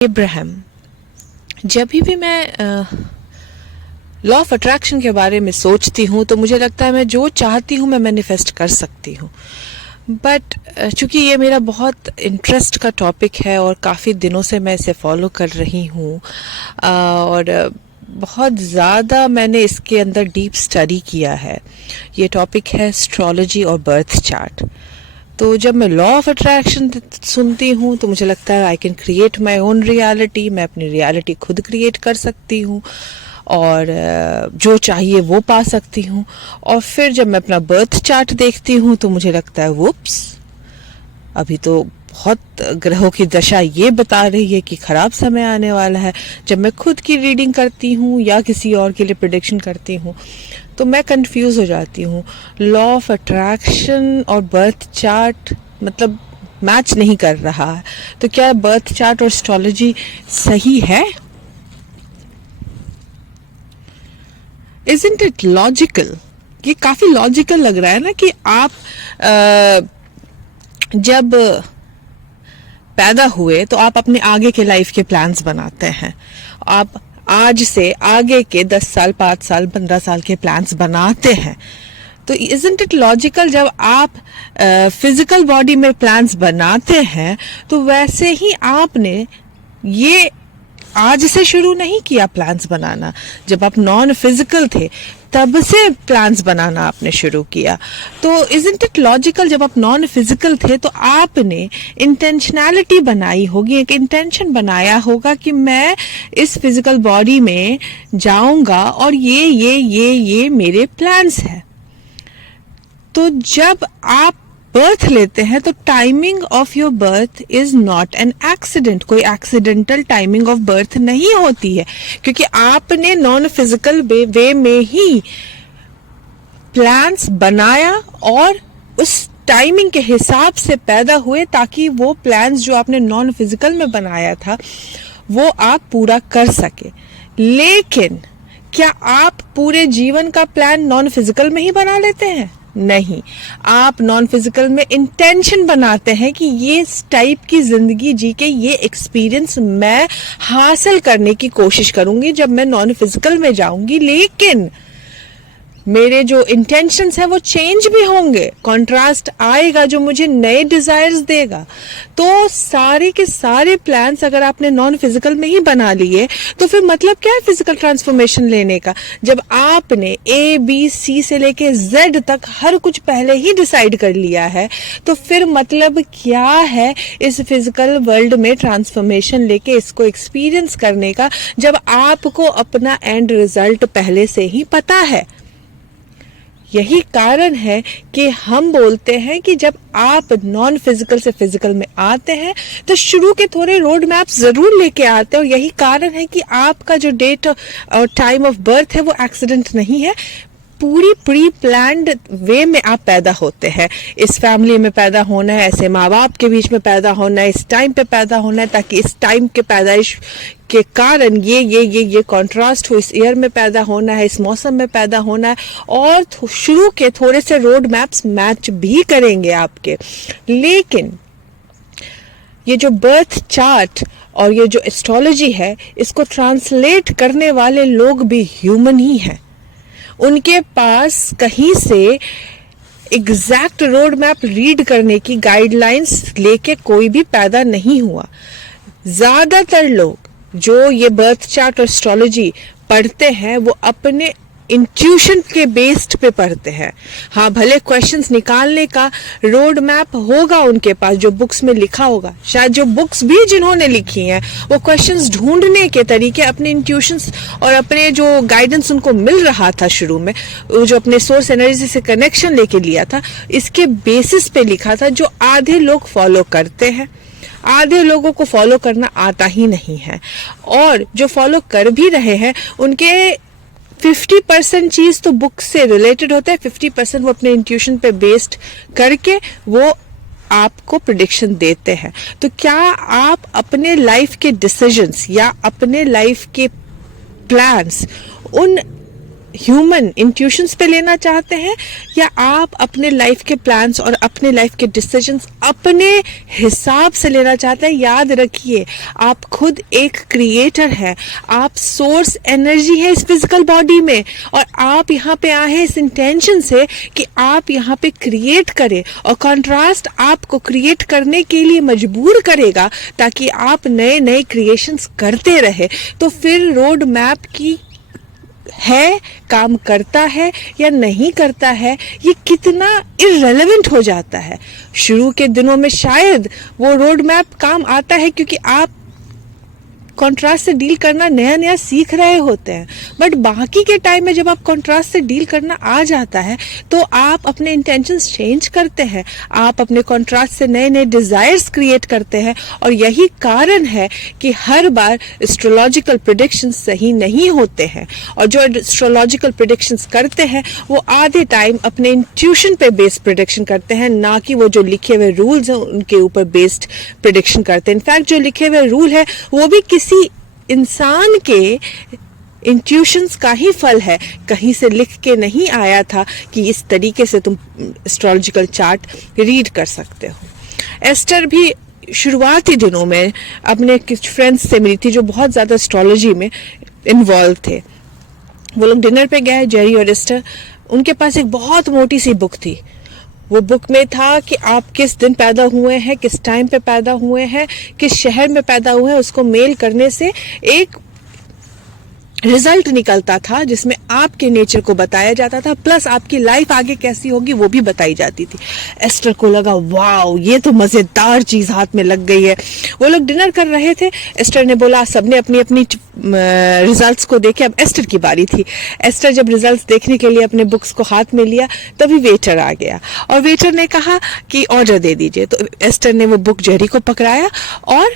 इब्राहिम। जब भी मैं लॉ ऑफ अट्रैक्शन के बारे में सोचती हूँ तो मुझे लगता है मैं जो चाहती हूँ मैं मैनिफेस्ट कर सकती हूँ। बट चूंकि ये मेरा बहुत इंटरेस्ट का टॉपिक है और काफ़ी दिनों से मैं इसे फॉलो कर रही हूँ और बहुत ज़्यादा मैंने इसके अंदर डीप स्टडी किया है। ये टॉपिक है एस्ट्रोलॉजी और बर्थ चार्ट। तो जब मैं लॉ ऑफ अट्रैक्शन सुनती हूँ तो मुझे लगता है I can create my own reality. मैं अपनी रियलिटी खुद क्रिएट कर सकती हूँ और जो चाहिए वो पा सकती हूँ। और फिर जब मैं अपना बर्थ चार्ट देखती हूँ तो मुझे लगता है वुप्स, अभी तो बहुत ग्रहों की दशा ये बता रही है कि खराब समय आने वाला है। जब मैं खुद की रीडिंग करती हूँ या किसी और के लिए प्रेडिक्शन करती हूँ तो मैं कंफ्यूज हो जाती हूँ। लॉ ऑफ अट्रैक्शन और बर्थ चार्ट मतलब मैच नहीं कर रहा है। तो क्या बर्थ चार्ट और एस्ट्रोलॉजी सही है? Isn't it logical? ये काफी लॉजिकल लग रहा है ना कि आप जब पैदा हुए तो आप अपने आगे के लाइफ के प्लान्स बनाते हैं। आप आज से आगे के 10 साल, 5 साल, 15 साल के प्लान्स बनाते हैं। तो isn't it logical जब आप फिजिकल बॉडी में प्लान्स बनाते हैं तो वैसे ही आपने ये आज से शुरू नहीं किया प्लान्स बनाना। जब आप नॉन फिजिकल थे तब से प्लान्स बनाना आपने शुरू किया। तो इजंट इट लॉजिकल जब आप नॉन फिजिकल थे तो आपने इंटेंशनैलिटी बनाई होगी, एक इंटेंशन बनाया होगा कि मैं इस फिजिकल बॉडी में जाऊंगा और ये मेरे प्लान्स हैं। तो जब आप बर्थ लेते हैं तो timing of your birth is not an accident. कोई एक्सीडेंटल टाइमिंग ऑफ बर्थ नहीं होती है, क्योंकि आपने नॉन फिजिकल वे में ही प्लान्स बनाया और उस टाइमिंग के हिसाब से पैदा हुए ताकि वो प्लान्स जो आपने नॉन फिजिकल में बनाया था वो आप पूरा कर सके। लेकिन क्या आप पूरे जीवन का प्लान नॉन फिजिकल में ही बना लेते हैं? नहीं, आप नॉन फिजिकल में इंटेंशन बनाते हैं कि ये इस टाइप की जिंदगी जी के ये एक्सपीरियंस मैं हासिल करने की कोशिश करूंगी जब मैं नॉन फिजिकल में जाऊंगी। लेकिन मेरे जो इंटेंशंस है वो चेंज भी होंगे, कंट्रास्ट आएगा जो मुझे नए डिजायर्स देगा। तो सारे के सारे प्लान्स अगर आपने नॉन फिजिकल में ही बना लिए तो फिर मतलब क्या है फिजिकल ट्रांसफॉर्मेशन लेने का? जब आपने ABC से लेके Z तक हर कुछ पहले ही डिसाइड कर लिया है तो फिर मतलब क्या है इस फिजिकल वर्ल्ड में ट्रांसफॉर्मेशन लेके इसको एक्सपीरियंस करने का, जब आपको अपना एंड रिजल्ट पहले से ही पता है। यही कारण है कि हम बोलते हैं कि जब आप नॉन फिजिकल से फिजिकल में आते हैं तो शुरू के थोड़े रोड मैप जरूर लेके आते हैं। और यही कारण है कि आपका जो डेट और टाइम ऑफ बर्थ है वो एक्सीडेंट नहीं है, पूरी प्री प्लान्ड वे में आप पैदा होते हैं। इस फैमिली में पैदा होना है, ऐसे माँ बाप के बीच में पैदा होना है, इस टाइम पे पैदा होना है ताकि इस टाइम के पैदाइश के कारण ये कॉन्ट्रास्ट हो, इस ईयर में पैदा होना है, इस मौसम में पैदा होना है। और शुरू के थोड़े से रोड मैप्स मैच भी करेंगे आपके। लेकिन ये जो बर्थ चार्ट और ये जो एस्ट्रोलॉजी है इसको ट्रांसलेट करने वाले लोग भी ह्यूमन ही हैं। उनके पास कहीं से एग्जैक्ट रोड मैप रीड करने की गाइडलाइंस लेके कोई भी पैदा नहीं हुआ। ज्यादातर लोग जो ये बर्थ चार्ट और एस्ट्रोलॉजी पढ़ते हैं वो अपने इंट्यूशन के बेस्ड पे पढ़ते हैं। हाँ, भले क्वेश्चंस निकालने का रोड मैप होगा उनके पास जो बुक्स में लिखा होगा, शायद जो बुक्स भी जिन्होंने लिखी हैं वो क्वेश्चंस ढूंढने के तरीके अपने इंट्यूशंस और अपने जो गाइडेंस उनको मिल रहा था शुरू में, जो अपने सोर्स एनर्जी से कनेक्शन लेके लिया था, इसके बेसिस पे लिखा था, जो आधे लोग फॉलो करते हैं। आधे लोगों को फॉलो करना आता ही नहीं है, और जो फॉलो कर भी रहे हैं उनके 50% चीज तो बुक से रिलेटेड होता है, 50% वो अपने इंट्यूशन पे बेस्ड करके वो आपको प्रेडिक्शन देते हैं। तो क्या आप अपने लाइफ के डिसीजंस या अपने लाइफ के प्लान्स उन ह्यूमन इंट्यूशंस पे लेना चाहते हैं, या आप अपने लाइफ के प्लान्स और अपने लाइफ के डिसीजंस अपने हिसाब से लेना चाहते हैं। याद रखिए, आप खुद एक क्रिएटर हैं, आप सोर्स एनर्जी है इस फिजिकल बॉडी में, और आप यहाँ पे आए हैं इस इंटेंशन से कि आप यहाँ पे क्रिएट करें, और कॉन्ट्रास्ट आपको क्रिएट करने के लिए मजबूर करेगा ताकि आप नए नए क्रिएशंस करते रहे। तो फिर रोड मैप की है, काम करता है या नहीं करता है, ये कितना इररेलेवेंट हो जाता है। शुरू के दिनों में शायद वो रोड मैप काम आता है क्योंकि आप कॉन्ट्रास्ट से डील करना नया नया सीख रहे होते हैं, बट बाकी के टाइम में जब आप कॉन्ट्रास्ट से डील करना आ जाता है तो आप अपने इंटेंशंस चेंज करते हैं, आप अपने कॉन्ट्रास्ट से नए नए डिजायर्स क्रिएट करते हैं। और यही कारण है कि हर बार एस्ट्रोलॉजिकल प्रेडिक्शंस सही नहीं होते हैं, और जो एस्ट्रोलॉजिकल प्रेडिक्शंस करते हैं वो आधे टाइम अपने इंट्यूशन पे बेस्ड प्रेडिक्शन करते हैं, ना कि वो जो लिखे हुए रूल्स हैं उनके ऊपर बेस्ड प्रेडिक्शन करते हैं। इनफैक्ट जो लिखे हुए रूल है वो भी किसी इंसान के इंट्यूशंस का ही फल है, कहीं से लिख के नहीं आया था कि इस तरीके से तुम एस्ट्रोलॉजिकल चार्ट रीड कर सकते हो। एस्टर भी शुरुआती दिनों में अपने कुछ फ्रेंड्स से मिली थी जो बहुत ज़्यादा एस्ट्रोलॉजी में इन्वॉल्व थे। वो लोग डिनर पे गए, जेरी और एस्टर। उनके पास एक बहुत मोटी सी बुक थी। वो बुक में था कि आप किस दिन पैदा हुए हैं, किस टाइम पे पैदा हुए हैं, किस शहर में पैदा हुए हैं, उसको मेल करने से एक रिजल्ट निकलता था जिसमें आपके नेचर को बताया जाता था, प्लस आपकी लाइफ आगे कैसी होगी वो भी बताई जाती थी। एस्टर को लगा वाओ, ये तो मजेदार चीज हाथ में लग गई है। वो लोग डिनर कर रहे थे। एस्टर ने बोला, सबने अपनी अपनी रिजल्ट्स को देखे। अब एस्टर की बारी थी। एस्टर जब रिजल्ट्स देखने के लिए अपने बुक्स को हाथ में लिया तभी वेटर आ गया, और वेटर ने कहा कि ऑर्डर दे दीजिए। तो एस्टर ने वो बुक जेरी को पकड़ाया और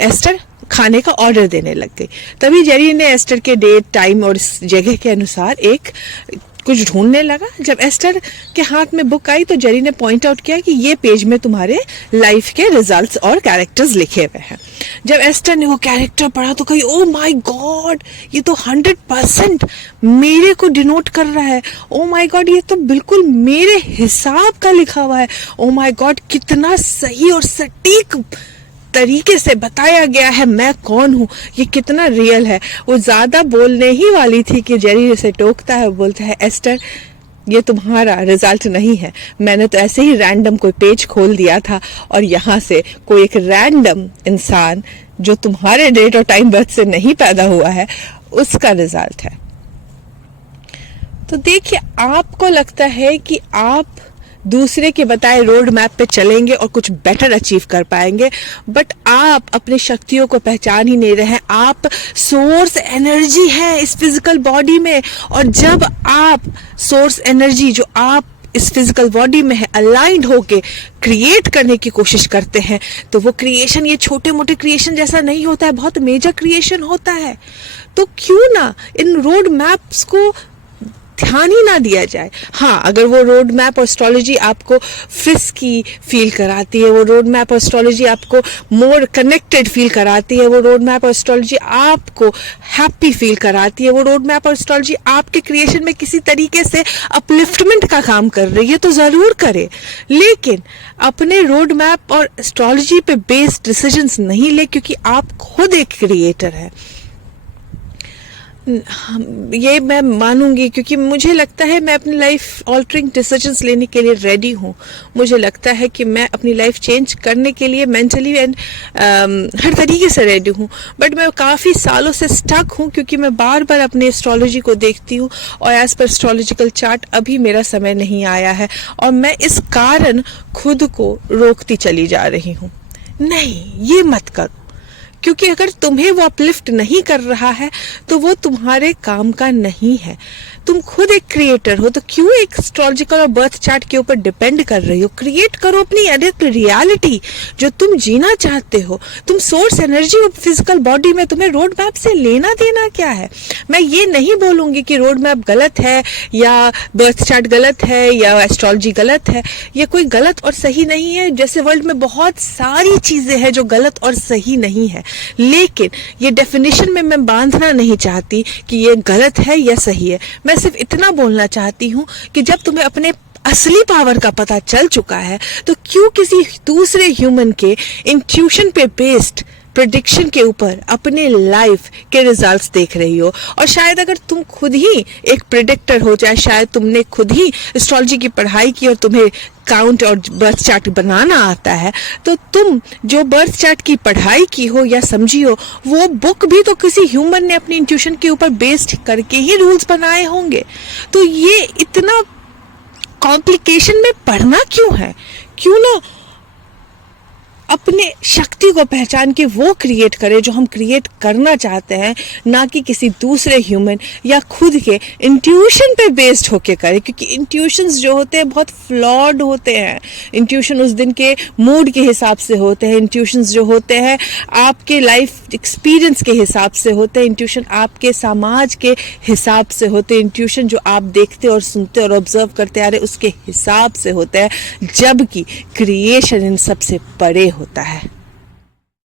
एस्टर खाने का ऑर्डर देने लग गई। तभी जेरी ने एस्टर के डेट, टाइम और इस जगह के अनुसार एक कुछ ढूंढने लगा। जब एस्टर के हाथ में बुक आई तो जेरी ने पॉइंट आउट किया कि ये पेज में तुम्हारे लाइफ के रिजल्ट्स और कैरेक्टर्स लिखे हुए हैं। जब एस्टर ने वो कैरेक्टर पढ़ा तो कही, ओ माय गॉड, ये तो 100% मेरे को डिनोट कर रहा है। ओ माय गॉड, ये तो बिल्कुल मेरे हिसाब का लिखा हुआ है। ओ माय गॉड, कितना सही और सटीक तरीके से बताया गया है मैं कौन हूँ, ये कितना रियल है। वो ज्यादा बोलने ही वाली थी कि जेरी उसे टोकता है, बोलता है, एस्टर ये तुम्हारा रिजल्ट नहीं है, मैंने तो ऐसे ही रैंडम कोई पेज खोल दिया था और यहाँ से कोई एक रैंडम इंसान जो तुम्हारे डेट और टाइम बर्थ से नहीं पैदा हुआ है उसका रिजल्ट है। तो देखिए, आपको लगता है कि आप दूसरे के बताए रोड मैप पे चलेंगे और कुछ बेटर अचीव कर पाएंगे, बट आप अपनी शक्तियों को पहचान ही नहीं रहे हैं। आप सोर्स एनर्जी है इस फिजिकल बॉडी में, और जब आप सोर्स एनर्जी जो आप इस फिजिकल बॉडी में है अलाइंड होके क्रिएट करने की कोशिश करते हैं, तो वो क्रिएशन ये छोटे मोटे क्रिएशन जैसा नहीं होता है, बहुत मेजर क्रिएशन होता है। तो क्यों ना इन रोड मैप्स को ध्यान ही ना दिया जाए। हाँ, अगर वो रोड मैप और एस्ट्रोलॉजी आपको फ्रिस्की फील कराती है, वो रोड मैप और एस्ट्रोलॉजी आपको मोर कनेक्टेड फील कराती है, वो रोड मैप और एस्ट्रोलॉजी आपको हैप्पी फील कराती है, वो रोड मैप और एस्ट्रोलॉजी आपके क्रिएशन में किसी तरीके से अपलिफ्टमेंट का काम कर रही है, तो जरूर करे। लेकिन अपने रोड मैप और एस्ट्रोलॉजी पे बेस्ड डिसीजंस नहीं ले, क्योंकि आप खुद एक क्रिएटर है। ये मैं मानूंगी, क्योंकि मुझे लगता है मैं अपनी लाइफ ऑल्टरिंग डिसीजंस लेने के लिए रेडी हूँ। मुझे लगता है कि मैं अपनी लाइफ चेंज करने के लिए मेंटली एंड हर तरीके से रेडी हूँ, बट मैं काफ़ी सालों से स्टक हूँ, क्योंकि मैं बार बार अपनी एस्ट्रोलॉजी को देखती हूँ और एज पर एस्ट्रोलॉजिकल चार्ट अभी मेरा समय नहीं आया है, और मैं इस कारण खुद को रोकती चली जा रही हूँ। नहीं, ये मत करो, क्योंकि अगर तुम्हें वो अपलिफ्ट नहीं कर रहा है तो वो तुम्हारे काम का नहीं है। तुम खुद एक क्रिएटर हो, तो क्यों एक एस्ट्रोलॉजिकल और बर्थ चार्ट के ऊपर डिपेंड कर रही हो? क्रिएट करो अपनी एडिट रियलिटी जो तुम जीना चाहते हो। तुम सोर्स एनर्जी और फिजिकल बॉडी में, तुम्हें रोड मैप से लेना देना क्या है? मैं ये नहीं बोलूंगी कि रोड मैप गलत है या बर्थ चार्ट गलत है या एस्ट्रोलॉजी गलत है। ये कोई गलत और सही नहीं है। जैसे वर्ल्ड में बहुत सारी चीजें हैं जो गलत और सही नहीं है, लेकिन ये डेफिनेशन में मैं बांधना नहीं चाहती कि ये गलत है या सही है। मैं सिर्फ इतना बोलना चाहती हूँ कि जब तुम्हें अपने असली पावर का पता चल चुका है तो क्यों किसी दूसरे ह्यूमन के इंट्यूशन पे बेस्ड प्रेडिक्शन के ऊपर अपने लाइफ के रिजल्ट्स देख रही हो। और शायद अगर तुम खुद ही एक प्रेडिक्टर हो, चाहे शायद तुमने खुद ही एस्ट्रोलॉजी की पढ़ाई की और तुम्हें काउंट और बर्थ चार्ट बनाना आता है, तो तुम जो बर्थ चार्ट की पढ़ाई की हो या समझी हो, वो बुक भी तो किसी ह्यूमन ने अपनी इंट्यूशन के ऊपर बेस्ड करके ही रूल्स बनाए होंगे। तो ये इतना कॉम्प्लिकेशन में पढ़ना क्यों है? क्यों ना अपने शक्ति को पहचान के वो क्रिएट करें जो हम क्रिएट करना चाहते हैं, ना कि किसी दूसरे ह्यूमन या खुद के इंट्यूशन पे बेस्ड होके करें। क्योंकि इंट्यूशंस जो होते हैं बहुत फ्लॉड होते हैं। इंट्यूशन उस दिन के मूड के हिसाब से होते हैं। इंट्यूशंस जो होते हैं आपके लाइफ एक्सपीरियंस के हिसाब से होते हैं। इंट्यूशन आपके समाज के हिसाब से होते हैं। इंट्यूशन जो आप देखते और सुनते और ऑब्जर्व करते आ रहे उसके हिसाब से होता है, जबकि क्रिएशन इन सबसे बड़े होता है।